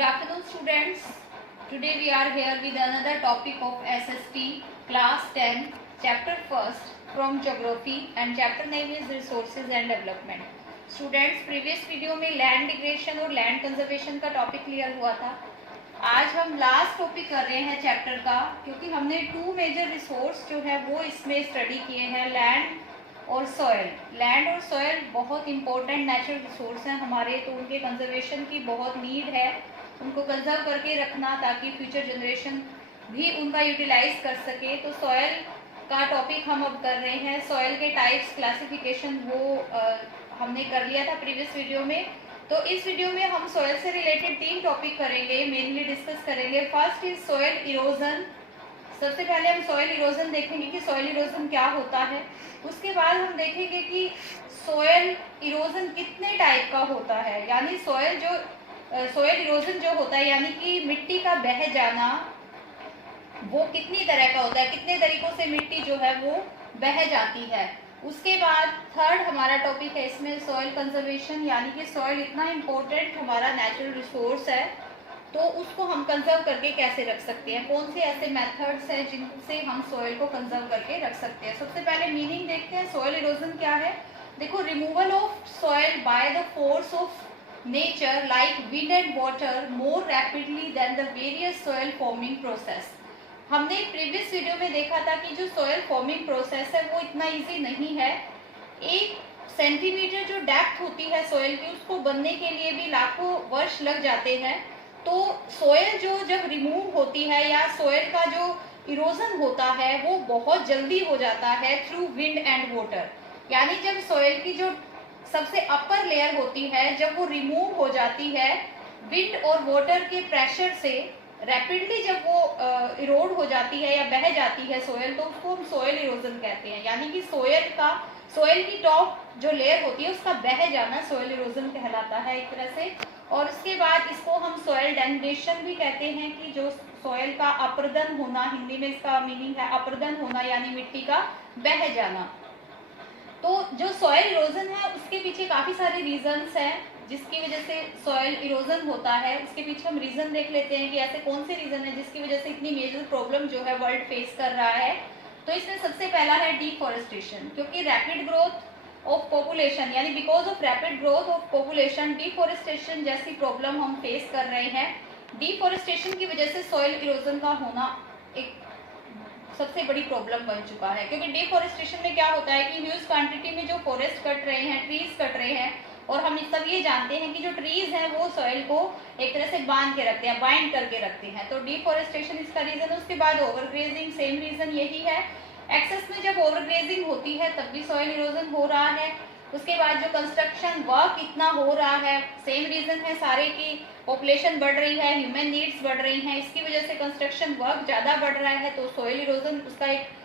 Good afternoon, students. Today we are here with another topic of SST class 10, chapter 1st from geography, and chapter name is resources and development. Students, previous video में land degradation और land conservation का topic clear हुआ था. आज हम last topic कर रहे हैं चैप्टर का, क्योंकि हमने टू मेजर रिसोर्स जो है वो इसमें स्टडी किए हैं, लैंड और सॉयल. लैंड और सॉयल बहुत इंपॉर्टेंट नेचुरल रिसोर्स हैं हमारे, तो उनके कंजर्वेशन की बहुत नीड है. उनको कंजर्व करके रखना ताकि फ्यूचर जनरेशन भी उनका यूटिलाइज कर सके. तो सॉयल का टॉपिक हम अब कर रहे हैं. सॉयल के टाइप्स, क्लासिफिकेशन वो हमने कर लिया था प्रीवियस वीडियो में. तो इस वीडियो में हम सॉयल से रिलेटेड 3 टॉपिक करेंगे, मेनली डिस्कस करेंगे. First is soil erosion. सबसे पहले हम सॉयल इरोजन देखेंगे कि सॉयल इरोजन क्या होता है. उसके बाद हम देखेंगे कि सॉयल इरोजन कितने टाइप का होता है, यानी सॉयल इरोजन जो होता है यानी कि मिट्टी का बह जाना, वो कितनी तरह का होता है, कितने तरीकों से मिट्टी जो है वो बह जाती है. उसके बाद थर्ड हमारा टॉपिक है इसमें सॉइल कंजर्वेशन, यानी कि सॉइल इतना इम्पोर्टेंट हमारा नेचुरल रिसोर्स है, तो उसको हम कंजर्व करके कैसे रख सकते हैं, कौन से ऐसे मेथड्स हैं जिनसे हम सॉइल को कंजर्व करके रख सकते हैं. सबसे पहले मीनिंग देखते हैं. सॉइल इरोजन क्या है. देखो, removal of soil by the force of nature like wind and water more rapidly than the various soil forming process. हमने प्रीवियस वीडियो में देखा था कि जो सॉइल फॉर्मिंग प्रोसेस है वो इतना इजी नहीं है. 1 सेंटीमीटर जो डेप्थ होती है सॉइल की, उसको बनने के लिए भी लाखों वर्ष लग जाते हैं. तो सॉइल जो जब रिमूव होती है या सॉइल का जो इरोजन होता है वो बहुत जल्दी हो जाता है थ्रू विंड एंड वाटर. यानी जब सॉइल की जो सबसे अपर लेयर होती है, जब वो रिमूव हो जाती है विंड और वाटर के प्रेशर से, रैपिडली जब वो इरोड हो जाती है या बह जाती है सॉइल, तो उसको हम सॉइल इरोजन कहते हैं. यानी कि सॉइल की टॉप जो लेयर होती है उसका बह जाना सॉइल इरोजन कहलाता है एक तरह से. और उसके बाद इसको हम सॉइल डेग्रेडेशन भी कहते हैं कि जो सॉइल का अपर्दन होना, हिंदी में इसका मीनिंग है अपर्दन होना, यानी मिट्टी का बह जाना. तो जो सॉइल इरोजन है उसके पीछे काफी सारे रीजंस हैं जिसकी वजह से सॉइल इरोजन होता है. उसके पीछे हम रीजन देख लेते हैं कि ऐसे कौन से रीजन है जिसकी वजह से इतनी मेजर प्रॉब्लम जो है वर्ल्ड फेस कर रहा है. तो इसमें सबसे पहला है डिफॉरेस्टेशन, क्योंकि रैपिड ग्रोथ ऑफ पॉपुलेशन, यानी because of rapid growth of population deforestation जैसी प्रॉब्लम हम फेस कर रहे हैं. डिफॉरेस्टेशन की वजह से सॉइल इरोजन का होना एक सबसे बड़ी प्रॉब्लम बन चुका है. क्योंकि डिफॉरेस्टेशन में क्या होता है कि ह्यूज क्वांटिटी में जो फॉरेस्ट कट रहे हैं, ट्रीज कट रहे हैं, और हम सब ये जानते हैं कि जो ट्रीज हैं वो सॉइल को एक तरह से बांध के रखते हैं, बाइंड करके रखते हैं. तो डिफॉरेस्टेशन इसका रीजन है. उसके बाद ओवरग्रेजिंग, सेम रीजन यही है. एक्सेस में जब ओवरग्रेजिंग होती है तब भी सॉइल इरोजन हो रहा है. उसके बाद जो कंस्ट्रक्शन वर्क इतना हो रहा है, सेम रीजन है सारे की, पॉपुलेशन बढ़ रही है, ह्यूमन नीड्स बढ़ रही हैं, इसकी वजह से कंस्ट्रक्शन वर्क ज़्यादा बढ़ रहा है. तो सॉइल इरोजन उसका एक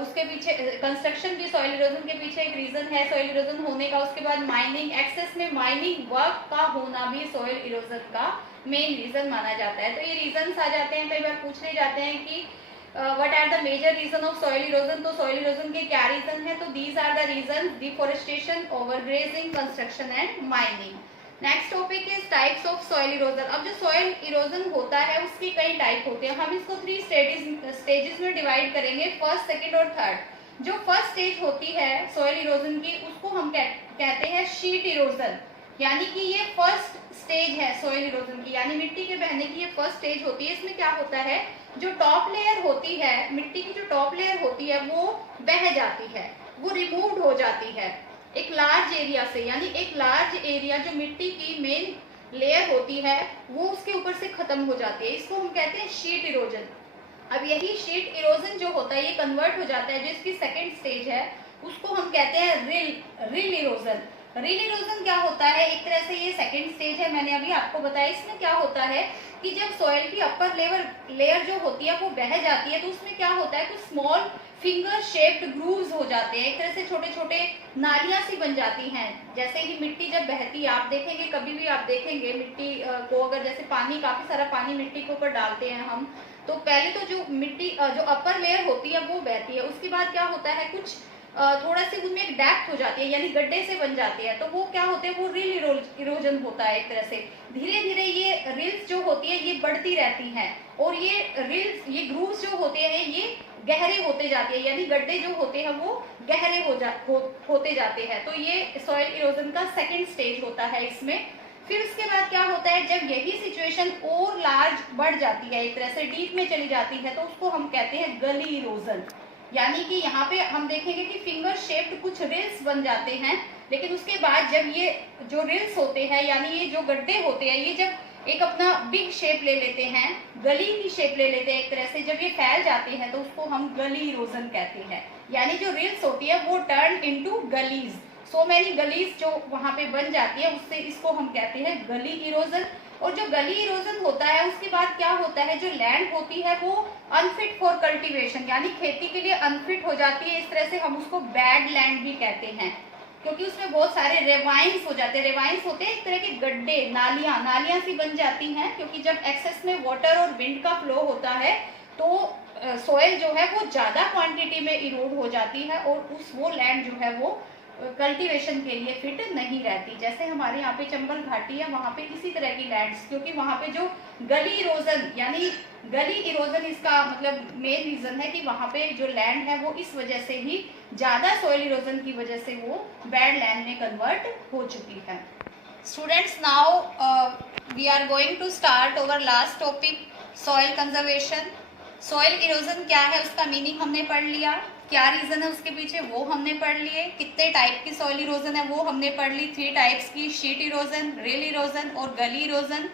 उसके पीछे कंस्ट्रक्शन भी सॉइल इरोजन के पीछे एक रीजन है सॉइल इरोजन होने का. उसके बाद माइनिंग, एक्सेस में माइनिंग वर्क का होना भी सॉइल इरोजन का मेन रीजन माना जाता है. तो ये रीजन आ जाते हैं, कई बार पूछने जाते हैं कि what are the major reason of soil erosion. तो सॉइल इरोजन के क्या रीजन है, तो these are the reason: deforestation, overgrazing, construction and mining. Next topic is types of soil erosion. अब जो सॉइल इरोजन होता है उसके कई टाइप होते हैं. हम इसको 3 स्टेजेस में डिवाइड करेंगे, फर्स्ट, सेकंड और थर्ड. जो फर्स्ट स्टेज होती है सॉइल इरोजन की, उसको हम कहते हैं शीट इरोजन. यानी कि ये फर्स्ट स्टेज है सॉइल इरोजन की, यानी मिट्टी के बहने की ये फर्स्ट स्टेज होती है. इसमें क्या होता है, जो टॉप लेयर होती है, मिट्टी की जो टॉप लेयर होती है वो बह जाती है, वो रिमूव्ड हो जाती है एक लार्ज एरिया से. यानी एक लार्ज एरिया जो मिट्टी की मेन लेयर होती है वो उसके ऊपर से खत्म हो जाती है. इसको हम कहते हैं शीट इरोजन. अब यही शीट इरोजन जो होता है ये कन्वर्ट हो जाता है, जो इसकी सेकेंड स्टेज है उसको हम कहते हैं रिल इरोजन. रिल इरोजन क्या होता है, एक तरह से ये सेकेंड स्टेज है, मैंने अभी आपको बताया. इसमें क्या होता है कि जब सॉइल की अपर लेयर जो होती है वो बह जाती है, तो उसमें क्या होता है, कुछ स्मॉल फिंगर शेप्ड ग्रूव्स हो जाते हैं, एक तरह से छोटे छोटे नालियां सी बन जाती हैं. जैसे कि मिट्टी जब बहती है, आप देखेंगे, कभी भी आप देखेंगे मिट्टी को, अगर जैसे पानी, काफी सारा पानी मिट्टी के ऊपर डालते हैं हम, तो पहले तो जो मिट्टी जो अपर लेयर होती है वो बहती है. उसके बाद क्या होता है, कुछ थोड़ा सी उनमें एक डेप्थ हो जाती है, यानी गड्ढे से बन जाते हैं, तो वो क्या होते हैं, वो रिल इरोजन होता है एक तरह से। धीरे धीरे ये रिल्स जो होती है ये बढ़ती रहती हैं, और ये रिल्स, ये ग्रूव्स जो होते हैं ये गहरे होते जाते हैं, यानी गड्ढे जो होते हैं वो गहरे होते जाते हैं। तो ये सॉइल इरोजन का सेकेंड स्टेज होता है इसमें। फिर उसके बाद क्या होता है, जब यही सिचुएशन और लार्ज बढ़ जाती है, एक तरह से डीप में चली जाती है, तो उसको हम कहते हैं गली इरोजन। यानी कि यहाँ पे हम देखेंगे कि फिंगर शेप्ड कुछ रिल्स बन जाते हैं, लेकिन उसके बाद जब ये जो रिल्स होते हैं, यानी ये जो गड्ढे होते हैं, ये जब एक अपना बिग शेप ले लेते हैं, गली की शेप ले लेते हैं एक तरह से, जब ये फैल जाते हैं तो उसको हम गली इरोजन कहते हैं। यानी जो रिल्स होती है वो टर्न इनटू गलीज, सो मैनी गलीज जो वहां पे बन जाती है, उससे इसको हम कहते हैं गली इरोजन। और जो गली इरोजन होता है उसके बाद क्या होता है, जो लैंड होती है वो अनफिट फॉर कल्टीवेशन, यानी खेती के लिए अनफिट हो जाती है। इस तरह से हम उसको बैड लैंड भी कहते हैं, क्योंकि उसमें बहुत सारे रेवाइंस हो जाते हैं। रेवाइंस होते हैं एक तरह के गड्ढे, नालियां सी बन जाती हैं, क्योंकि जब एक्सेस में वाटर और विंड का फ्लो होता है तो सॉइल जो है वो ज्यादा क्वांटिटी में इरोड हो जाती है, और वो लैंड जो है वो कल्टीवेशन के लिए फिट नहीं रहती। जैसे हमारे यहाँ पे चंबल घाटी है, वहां पे इसी तरह की लैंड्स, क्योंकि वहां पे जो गली इरोजन, यानी गली इरोजन इसका मतलब मेन रीजन है कि वहां पे जो लैंड है वो इस वजह से ही, ज्यादा सॉइल इरोजन की वजह से वो बैड लैंड में कन्वर्ट हो चुकी है। Students, now we are going to start over last topic, soil conservation. Soil erosion क्या है, उसका मीनिंग हमने पढ़ लिया, क्या रीजन है उसके पीछे वो हमने पढ़ लिए, कितने टाइप की सॉइल इरोजन है वो हमने पढ़ ली, 3 टाइप्स की, शीट इरोजन, रिल इरोजन और गली इरोजन।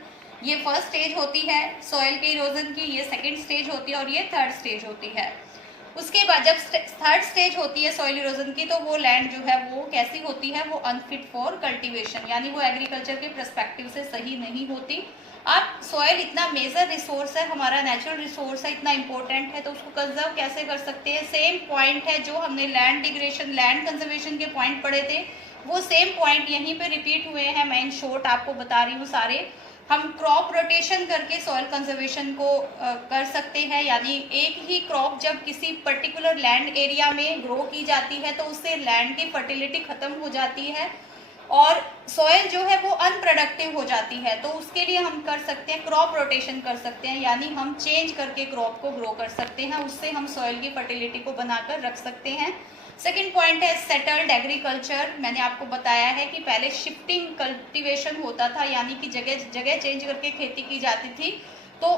ये फर्स्ट स्टेज होती है सॉइल के इरोजन की, ये सेकंड स्टेज होती है और ये थर्ड स्टेज होती है। उसके बाद जब थर्ड स्टेज होती है सॉइल इरोजन की, तो वो लैंड जो है वो कैसी होती है, वो अनफिट फॉर कल्टीवेशन, यानी वो एग्रीकल्चर के पर्सपेक्टिव से सही नहीं होती। आप सॉइल इतना मेजर रिसोर्स है, हमारा नेचुरल रिसोर्स है, इतना इंपॉर्टेंट है, तो उसको कंजर्व कैसे कर सकते हैं। सेम पॉइंट है जो हमने लैंड डिग्रेशन, लैंड कंजर्वेशन के पॉइंट पढ़े थे, वो सेम पॉइंट यहीं पे रिपीट हुए हैं। मैं इन शॉर्ट आपको बता रही हूँ सारे। हम क्रॉप रोटेशन करके सॉइल कंजर्वेशन को कर सकते हैं, यानी एक ही क्रॉप जब किसी पर्टिकुलर लैंड एरिया में ग्रो की जाती है तो उससे लैंड की फर्टिलिटी खत्म हो जाती है और सॉइल जो है वो अनप्रोडक्टिव हो जाती है। तो उसके लिए हम कर सकते हैं, क्रॉप रोटेशन कर सकते हैं, यानी हम चेंज करके क्रॉप को ग्रो कर सकते हैं, उससे हम सॉइल की फर्टिलिटी को बनाकर रख सकते हैं। सेकेंड पॉइंट है सेटल्ड एग्रीकल्चर। मैंने आपको बताया है कि पहले शिफ्टिंग कल्टीवेशन होता था, यानी कि जगह जगह चेंज करके खेती की जाती थी। तो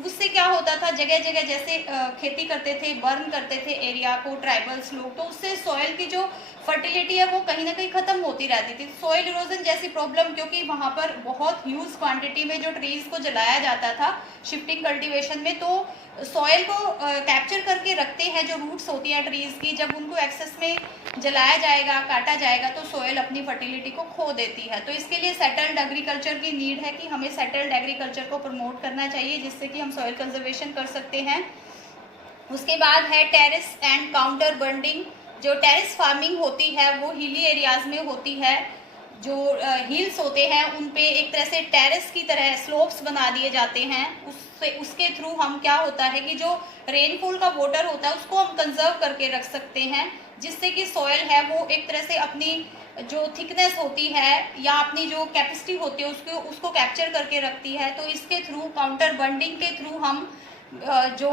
उससे क्या होता था, जगह जगह जैसे खेती करते थे, बर्न करते थे एरिया को ट्राइबल्स लोग, तो उससे सॉइल की जो फर्टिलिटी है वो कहीं ना कहीं खत्म होती रहती थी। सॉइल इरोजन जैसी प्रॉब्लम, क्योंकि वहाँ पर बहुत ह्यूज क्वांटिटी में जो ट्रीज को जलाया जाता था शिफ्टिंग कल्टीवेशन में, तो सॉइल को कैप्चर करके रखते हैं जो रूट्स होती हैं ट्रीज की, जब उनको एक्सेस में जलाया जाएगा, काटा जाएगा, तो सॉइल अपनी फर्टिलिटी को खो देती है। तो इसके लिए सेटल्ड एग्रीकल्चर की नीड है कि हमें सेटल्ड एग्रीकल्चर को प्रमोट करना चाहिए, जिससे कि हम सॉइल कंजर्वेशन कर सकते हैं। उसके बाद है टेरेस एंड काउंटर बर्निंग। जो टेरेस फार्मिंग होती है वो हिली एरियाज में होती है, जो हिल्स होते हैं उन पे एक तरह से टेरेस की तरह स्लोप्स बना दिए जाते हैं। उसके थ्रू हम क्या होता है कि जो रेनफॉल का वाटर होता है उसको हम कंजर्व करके रख सकते हैं, जिससे कि सॉइल है वो एक तरह से अपनी जो थिकनेस होती है या अपनी जो कैपेसिटी होती है उसको कैप्चर करके रखती है। तो इसके थ्रू, काउंटर बर्निंग के थ्रू हम जो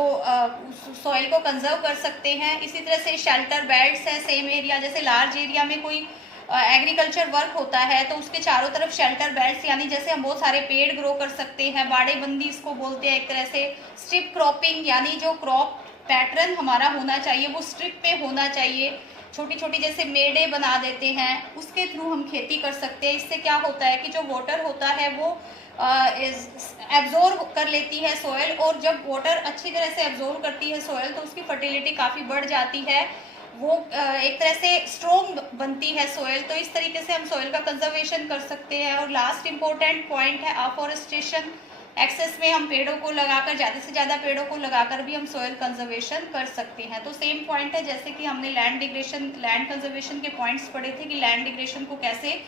सॉइल को कंजर्व कर सकते हैं। इसी तरह से शेल्टर बेड्स है सेम एरिया, जैसे लार्ज एरिया में कोई एग्रीकल्चर वर्क होता है तो उसके चारों तरफ शेल्टर बेड्स, यानी जैसे हम बहुत सारे पेड़ ग्रो कर सकते हैं, बाड़ेबंदी इसको बोलते हैं एक तरह से। स्ट्रिप क्रॉपिंग, यानी जो क्रॉप पैटर्न हमारा होना चाहिए वो स्ट्रिप पे होना चाहिए, छोटी छोटी जैसे मेड़े बना देते हैं, उसके थ्रू हम खेती कर सकते हैं। इससे क्या होता है कि जो वाटर होता है वो एब्जॉर्ब कर लेती है सॉइल, और जब वाटर अच्छी तरह से एब्जॉर्ब करती है सॉइल तो उसकी फर्टिलिटी काफ़ी बढ़ जाती है, वो एक तरह से स्ट्रॉन्ग बनती है सॉइल। तो इस तरीके से हम सॉइल का कंजर्वेशन कर सकते हैं। और लास्ट इंपॉर्टेंट पॉइंट है अफॉरेस्टेशन। एक्सेस में हम पेड़ों को लगाकर, ज़्यादा से ज़्यादा पेड़ों को लगाकर भी हम सॉइल कंजर्वेशन कर सकते हैं। तो सेम पॉइंट है जैसे कि हमने लैंड डिग्रेशन, लैंड कंजर्वेशन के पॉइंट्स पढ़े थे कि लैंड डिग्रेशन को कैसे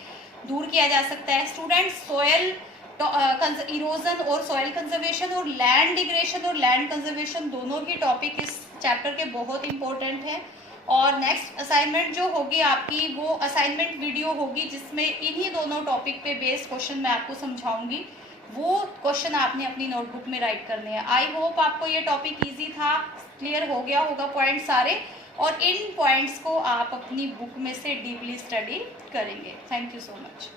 दूर किया जा सकता है। स्टूडेंट्स, सॉइल इरोजन और सॉइल कंजर्वेशन और लैंड डिग्रेशन और लैंड कंजर्वेशन दोनों ही टॉपिक इस चैप्टर के बहुत इंपॉर्टेंट हैं। और नेक्स्ट असाइनमेंट जो होगी आपकी वो असाइनमेंट वीडियो होगी जिसमें इन्हीं दोनों टॉपिक पे बेस्ड क्वेश्चन मैं आपको समझाऊंगी। वो क्वेश्चन आपने अपनी नोटबुक में राइट करने हैं। आई होप आपको ये टॉपिक इजी था, क्लियर हो गया होगा पॉइंट सारे, और इन पॉइंट्स को आप अपनी बुक में से डीपली स्टडी करेंगे। Thank you so much.